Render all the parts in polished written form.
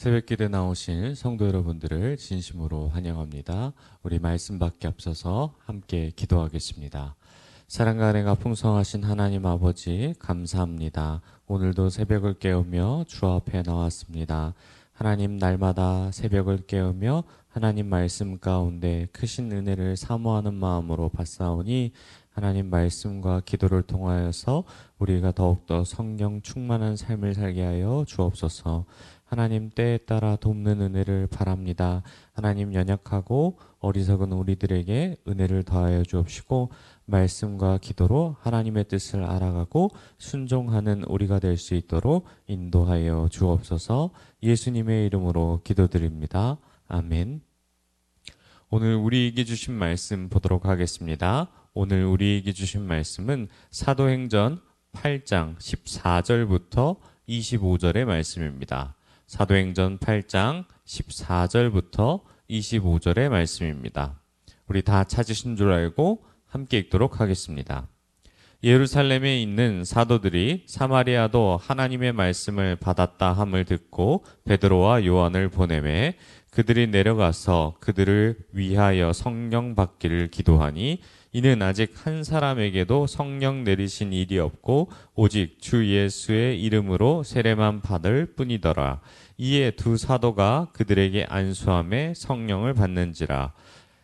새벽기도에 나오신 성도 여러분들을 진심으로 환영합니다. 우리 말씀 받기 앞서서 함께 기도하겠습니다. 사랑과 은혜가 풍성하신 하나님 아버지 감사합니다. 오늘도 새벽을 깨우며 주 앞에 나왔습니다. 하나님, 날마다 새벽을 깨우며 하나님 말씀 가운데 크신 은혜를 사모하는 마음으로 받사오니 하나님 말씀과 기도를 통하여서 우리가 더욱더 성령 충만한 삶을 살게 하여 주옵소서. 하나님, 때에 따라 돕는 은혜를 바랍니다. 하나님, 연약하고 어리석은 우리들에게 은혜를 더하여 주옵시고 말씀과 기도로 하나님의 뜻을 알아가고 순종하는 우리가 될 수 있도록 인도하여 주옵소서. 예수님의 이름으로 기도드립니다. 아멘. 오늘 우리에게 주신 말씀 보도록 하겠습니다. 오늘 우리에게 주신 말씀은 사도행전 8장 14절부터 25절의 말씀입니다. 사도행전 8장 14절부터 25절의 말씀입니다. 우리 다 찾으신 줄 알고 함께 읽도록 하겠습니다. 예루살렘에 있는 사도들이 사마리아도 하나님의 말씀을 받았다 함을 듣고 베드로와 요한을 보내매 그들이 내려가서 그들을 위하여 성령 받기를 기도하니 이는 아직 한 사람에게도 성령 내리신 일이 없고 오직 주 예수의 이름으로 세례만 받을 뿐이더라. 이에 두 사도가 그들에게 안수함에 성령을 받는지라.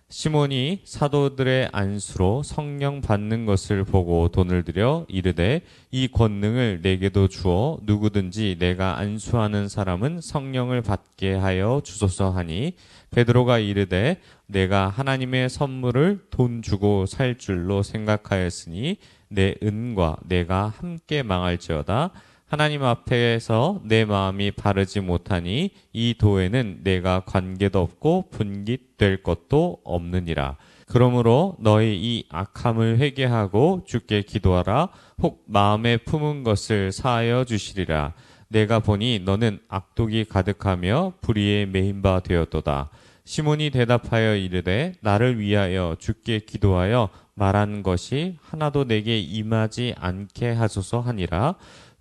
시몬이 사도들의 안수로 성령 받는 것을 보고 돈을 들여 이르되 이 권능을 내게도 주어 누구든지 내가 안수하는 사람은 성령을 받게 하여 주소서 하니 베드로가 이르되 내가 하나님의 선물을 돈 주고 살 줄로 생각하였으니 내 은과 내가 함께 망할지어다. 하나님 앞에서 내 마음이 바르지 못하니 이 도에는 내가 관계도 없고 분깃될 것도 없느니라. 그러므로 너희 이 악함을 회개하고 주께 기도하라. 혹 마음에 품은 것을 사하여 주시리라. 내가 보니 너는 악독이 가득하며 불의에 매인 바 되었도다. 시몬이 대답하여 이르되 나를 위하여 주께 기도하여 말한 것이 하나도 내게 임하지 않게 하소서 하니라.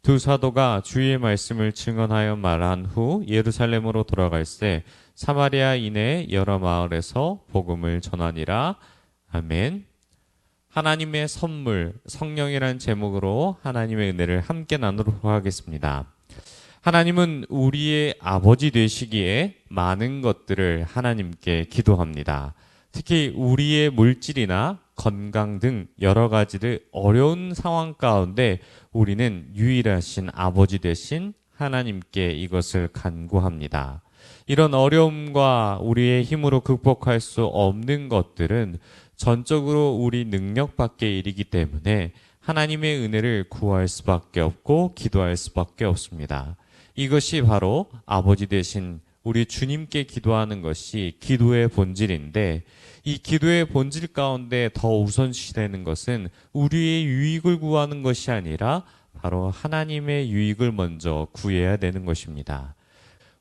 두 사도가 주의 말씀을 증언하여 말한 후 예루살렘으로 돌아갈새 사마리아 이내 여러 마을에서 복음을 전하니라. 아멘. 하나님의 선물, 성령이라는 제목으로 하나님의 은혜를 함께 나누도록 하겠습니다. 하나님은 우리의 아버지 되시기에 많은 것들을 하나님께 기도합니다. 특히 우리의 물질이나 건강 등 여러 가지를 어려운 상황 가운데 우리는 유일하신 아버지 되신 하나님께 이것을 간구합니다. 이런 어려움과 우리의 힘으로 극복할 수 없는 것들은 전적으로 우리 능력 밖의 일이기 때문에 하나님의 은혜를 구할 수밖에 없고 기도할 수밖에 없습니다. 이것이 바로 아버지 되신 우리 주님께 기도하는 것이 기도의 본질인데 이 기도의 본질 가운데 더 우선시되는 것은 우리의 유익을 구하는 것이 아니라 바로 하나님의 유익을 먼저 구해야 되는 것입니다.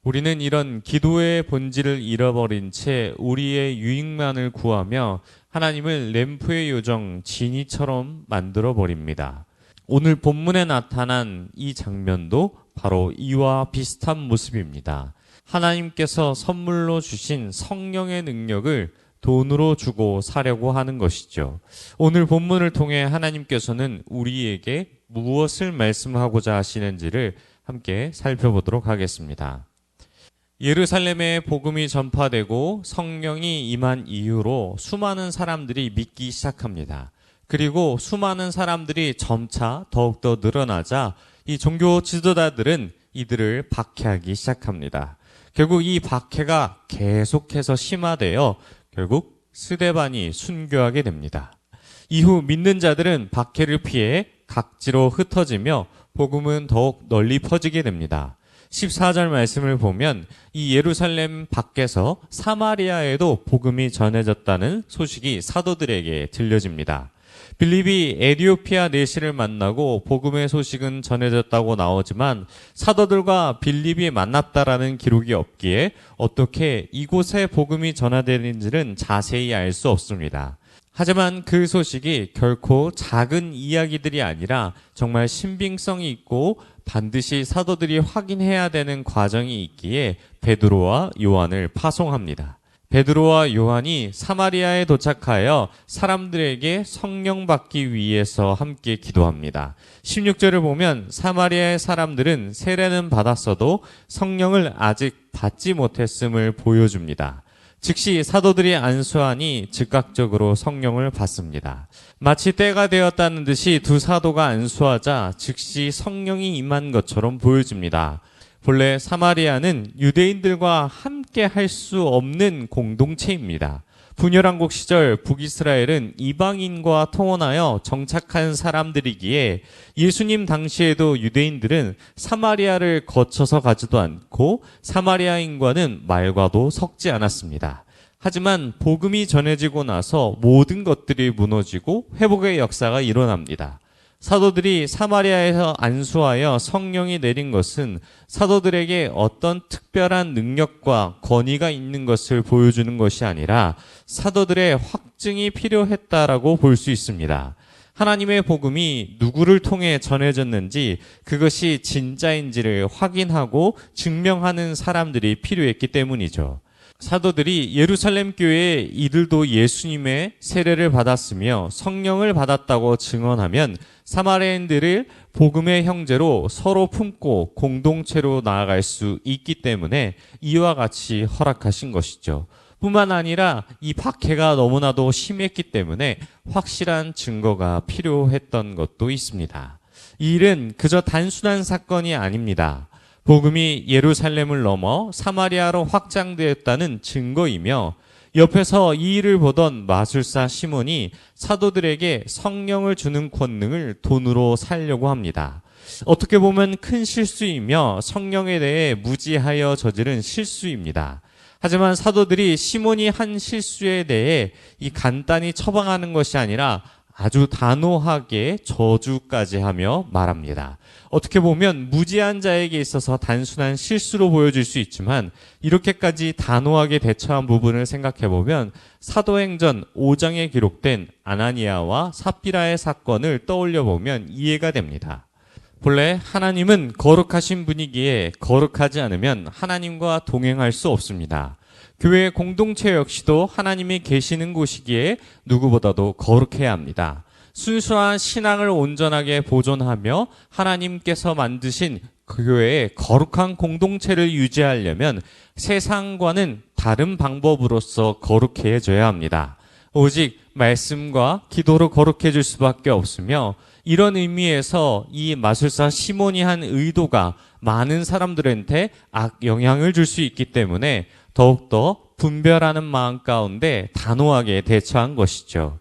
우리는 이런 기도의 본질을 잃어버린 채 우리의 유익만을 구하며 하나님을 램프의 요정 지니처럼 만들어버립니다. 오늘 본문에 나타난 이 장면도 바로 이와 비슷한 모습입니다. 하나님께서 선물로 주신 성령의 능력을 돈으로 주고 사려고 하는 것이죠. 오늘 본문을 통해 하나님께서는 우리에게 무엇을 말씀하고자 하시는지를 함께 살펴보도록 하겠습니다. 예루살렘에 복음이 전파되고 성령이 임한 이후로 수많은 사람들이 믿기 시작합니다. 그리고 수많은 사람들이 점차 더욱더 늘어나자 이 종교 지도자들은 이들을 박해하기 시작합니다. 결국 이 박해가 계속해서 심화되어 결국 스데반이 순교하게 됩니다. 이후 믿는 자들은 박해를 피해 각지로 흩어지며 복음은 더욱 널리 퍼지게 됩니다. 14절 말씀을 보면 이 예루살렘 밖에서 사마리아에도 복음이 전해졌다는 소식이 사도들에게 들려집니다. 빌립이 에디오피아 내시를 만나고 복음의 소식은 전해졌다고 나오지만 사도들과 빌립이 만났다라는 기록이 없기에 어떻게 이곳에 복음이 전하되는지는 자세히 알 수 없습니다. 하지만 그 소식이 결코 작은 이야기들이 아니라 정말 신빙성이 있고 반드시 사도들이 확인해야 되는 과정이 있기에 베드로와 요한을 파송합니다. 베드로와 요한이 사마리아에 도착하여 사람들에게 성령 받기 위해서 함께 기도합니다. 16절을 보면 사마리아의 사람들은 세례는 받았어도 성령을 아직 받지 못했음을 보여줍니다. 즉시 사도들이 안수하니 즉각적으로 성령을 받습니다. 마치 때가 되었다는 듯이 두 사도가 안수하자 즉시 성령이 임한 것처럼 보여집니다. 본래 사마리아는 유대인들과 함께 할 수 없는 공동체입니다. 분열왕국 시절 북이스라엘은 이방인과 통혼하여 정착한 사람들이기에 예수님 당시에도 유대인들은 사마리아를 거쳐서 가지도 않고 사마리아인과는 말과도 섞지 않았습니다. 하지만 복음이 전해지고 나서 모든 것들이 무너지고 회복의 역사가 일어납니다. 사도들이 사마리아에서 안수하여 성령이 내린 것은 사도들에게 어떤 특별한 능력과 권위가 있는 것을 보여주는 것이 아니라 사도들의 확증이 필요했다라고 볼 수 있습니다. 하나님의 복음이 누구를 통해 전해졌는지 그것이 진짜인지를 확인하고 증명하는 사람들이 필요했기 때문이죠. 사도들이 예루살렘 교회에 이들도 예수님의 세례를 받았으며 성령을 받았다고 증언하면 사마리아인들을 복음의 형제로 서로 품고 공동체로 나아갈 수 있기 때문에 이와 같이 허락하신 것이죠. 뿐만 아니라 이 박해가 너무나도 심했기 때문에 확실한 증거가 필요했던 것도 있습니다. 이 일은 그저 단순한 사건이 아닙니다. 복음이 예루살렘을 넘어 사마리아로 확장되었다는 증거이며 옆에서 이 일을 보던 마술사 시몬이 사도들에게 성령을 주는 권능을 돈으로 살려고 합니다. 어떻게 보면 큰 실수이며 성령에 대해 무지하여 저지른 실수입니다. 하지만 사도들이 시몬이 한 실수에 대해 이 간단히 처방하는 것이 아니라 아주 단호하게 저주까지 하며 말합니다. 어떻게 보면 무지한 자에게 있어서 단순한 실수로 보여질 수 있지만 이렇게까지 단호하게 대처한 부분을 생각해보면 사도행전 5장에 기록된 아나니아와 삽비라의 사건을 떠올려보면 이해가 됩니다. 본래 하나님은 거룩하신 분이기에 거룩하지 않으면 하나님과 동행할 수 없습니다. 교회 공동체 역시도 하나님이 계시는 곳이기에 누구보다도 거룩해야 합니다. 순수한 신앙을 온전하게 보존하며 하나님께서 만드신 그 교회의 거룩한 공동체를 유지하려면 세상과는 다른 방법으로서 거룩해져야 합니다. 오직 말씀과 기도로 거룩해질 수밖에 없으며 이런 의미에서 이 마술사 시몬이 한 의도가 많은 사람들한테 악영향을 줄 수 있기 때문에 더욱더 분별하는 마음 가운데 단호하게 대처한 것이죠.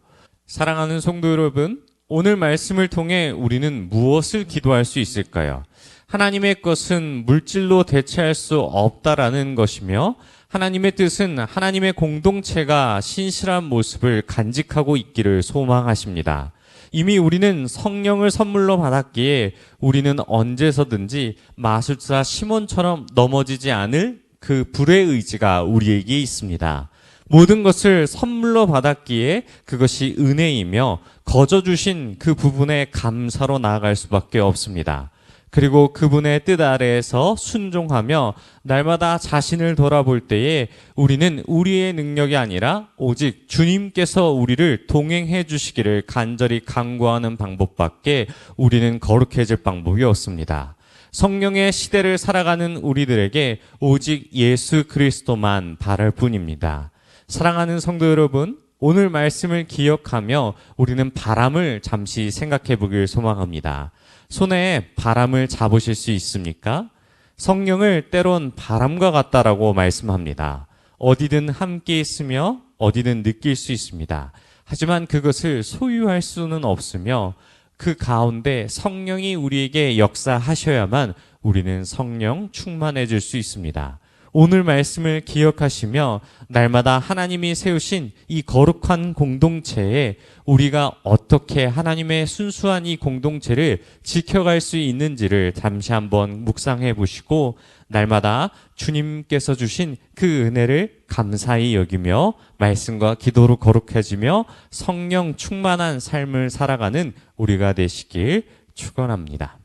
사랑하는 성도 여러분, 오늘 말씀을 통해 우리는 무엇을 기도할 수 있을까요? 하나님의 것은 물질로 대체할 수 없다라는 것이며 하나님의 뜻은 하나님의 공동체가 신실한 모습을 간직하고 있기를 소망하십니다. 이미 우리는 성령을 선물로 받았기에 우리는 언제서든지 마술사 시몬처럼 넘어지지 않을 그 불의 의지가 우리에게 있습니다. 모든 것을 선물로 받았기에 그것이 은혜이며 거저 주신 그 부분에 감사로 나아갈 수밖에 없습니다. 그리고 그분의 뜻 아래에서 순종하며 날마다 자신을 돌아볼 때에 우리는 우리의 능력이 아니라 오직 주님께서 우리를 동행해 주시기를 간절히 간구하는 방법밖에 우리는 거룩해질 방법이 없습니다. 성령의 시대를 살아가는 우리들에게 오직 예수 그리스도만 바랄 뿐입니다. 사랑하는 성도 여러분, 오늘 말씀을 기억하며 우리는 바람을 잠시 생각해 보길 소망합니다. 손에 바람을 잡으실 수 있습니까? 성령을 때론 바람과 같다라고 말씀합니다. 어디든 함께 있으며 어디든 느낄 수 있습니다. 하지만 그것을 소유할 수는 없으며 그 가운데 성령이 우리에게 역사하셔야만 우리는 성령 충만해질 수 있습니다. 오늘 말씀을 기억하시며 날마다 하나님이 세우신 이 거룩한 공동체에 우리가 어떻게 하나님의 순수한 이 공동체를 지켜갈 수 있는지를 잠시 한번 묵상해 보시고 날마다 주님께서 주신 그 은혜를 감사히 여기며 말씀과 기도로 거룩해지며 성령 충만한 삶을 살아가는 우리가 되시길 축원합니다.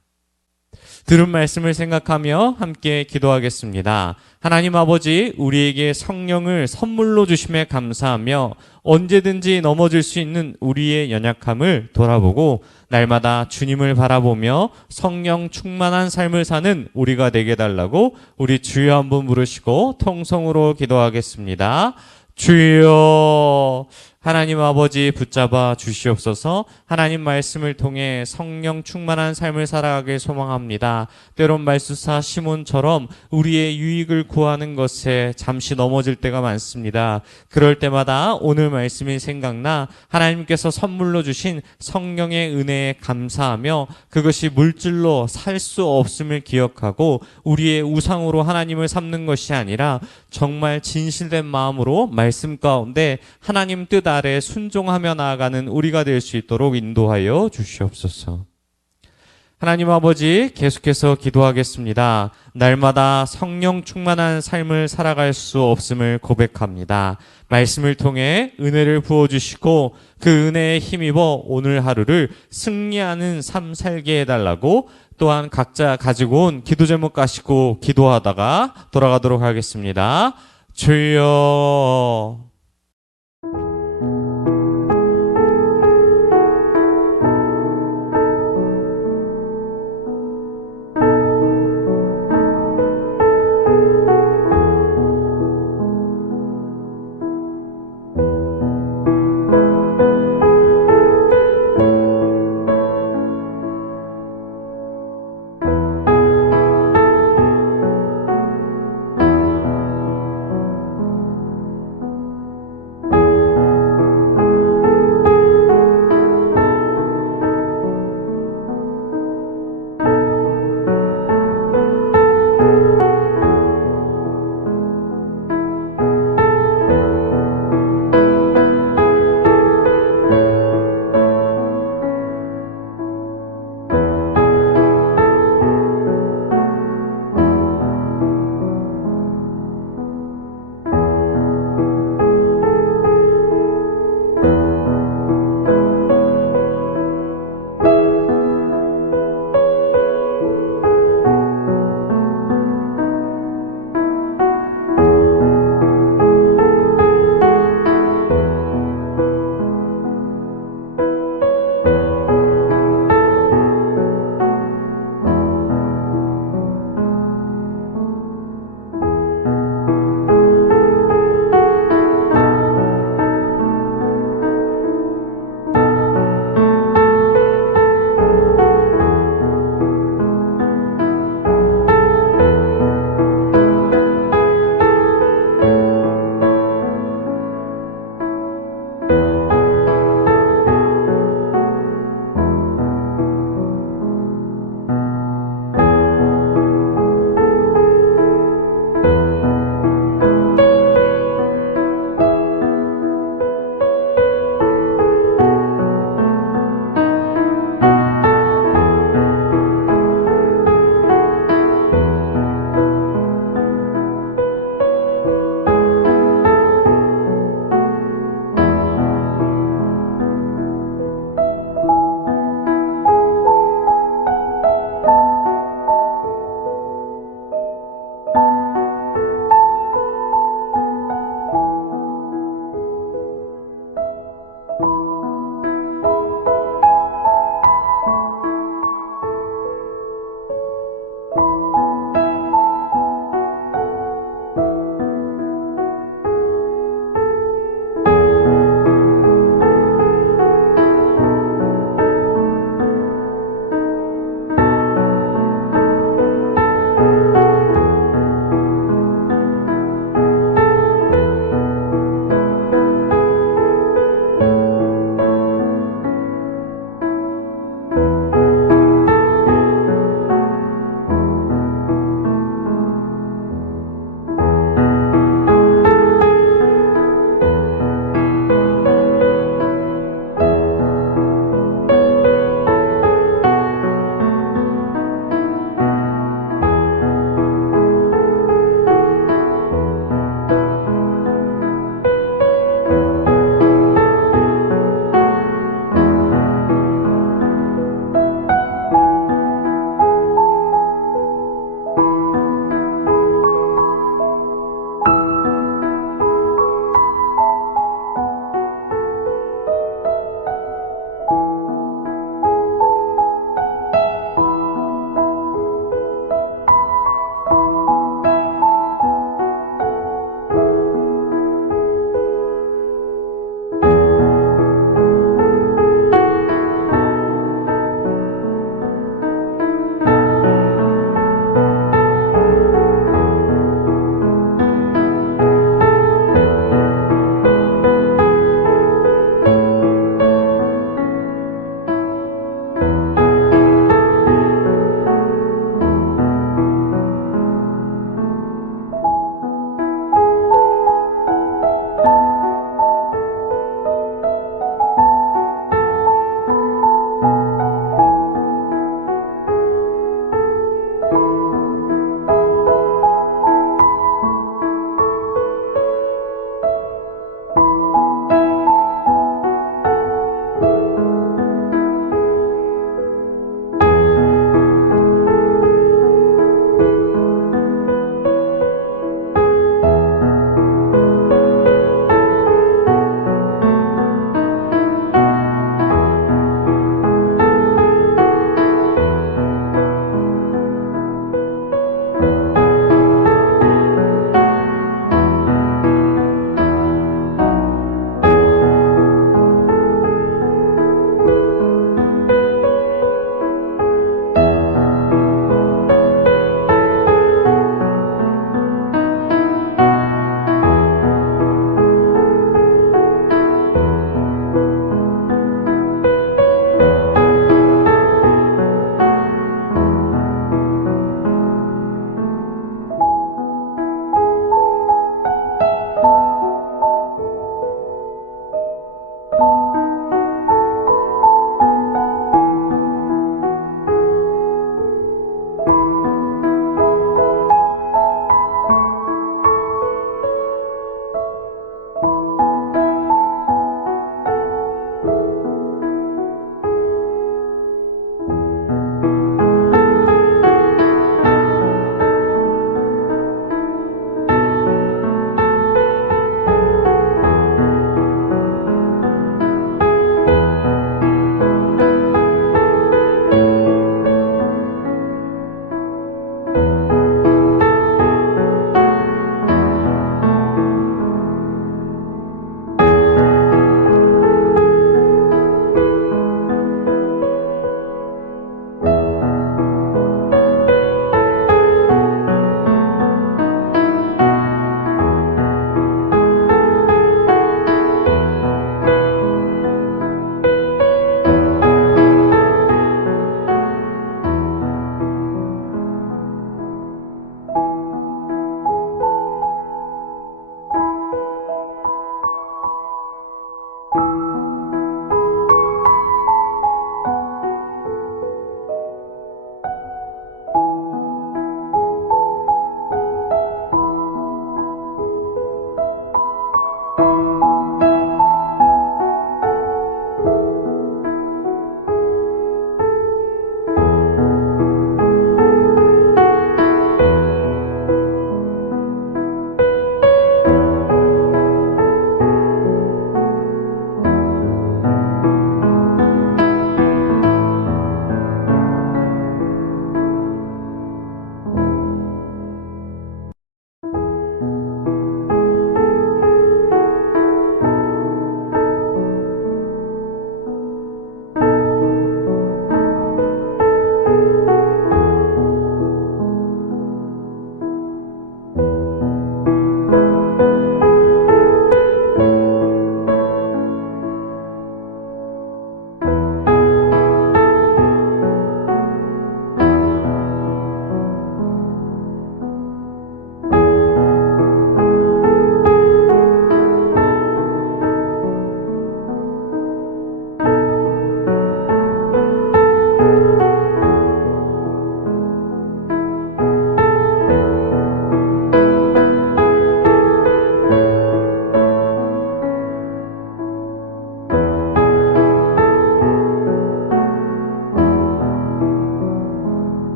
들은 말씀을 생각하며 함께 기도하겠습니다. 하나님 아버지, 우리에게 성령을 선물로 주심에 감사하며 언제든지 넘어질 수 있는 우리의 연약함을 돌아보고 날마다 주님을 바라보며 성령 충만한 삶을 사는 우리가 되게 달라고 우리 주여 한번 부르시고 통성으로 기도하겠습니다. 주여, 하나님 아버지 붙잡아 주시옵소서. 하나님 말씀을 통해 성령 충만한 삶을 살아가길 소망합니다. 때론 말수사 시몬처럼 우리의 유익을 구하는 것에 잠시 넘어질 때가 많습니다. 그럴 때마다 오늘 말씀이 생각나 하나님께서 선물로 주신 성령의 은혜에 감사하며 그것이 물질로 살 수 없음을 기억하고 우리의 우상으로 하나님을 삼는 것이 아니라 정말 진실된 마음으로 말씀 가운데 하나님 뜻 아래 순종하며 나아가는 우리가 될 수 있도록 인도하여 주시옵소서. 하나님 아버지, 계속해서 기도하겠습니다. 날마다 성령 충만한 삶을 살아갈 수 없음을 고백합니다. 말씀을 통해 은혜를 부어주시고 그 은혜에 힘입어 오늘 하루를 승리하는 삶 살게 해달라고 또한 각자 가지고 온 기도 제목 가지고 기도하다가 돌아가도록 하겠습니다. 주여.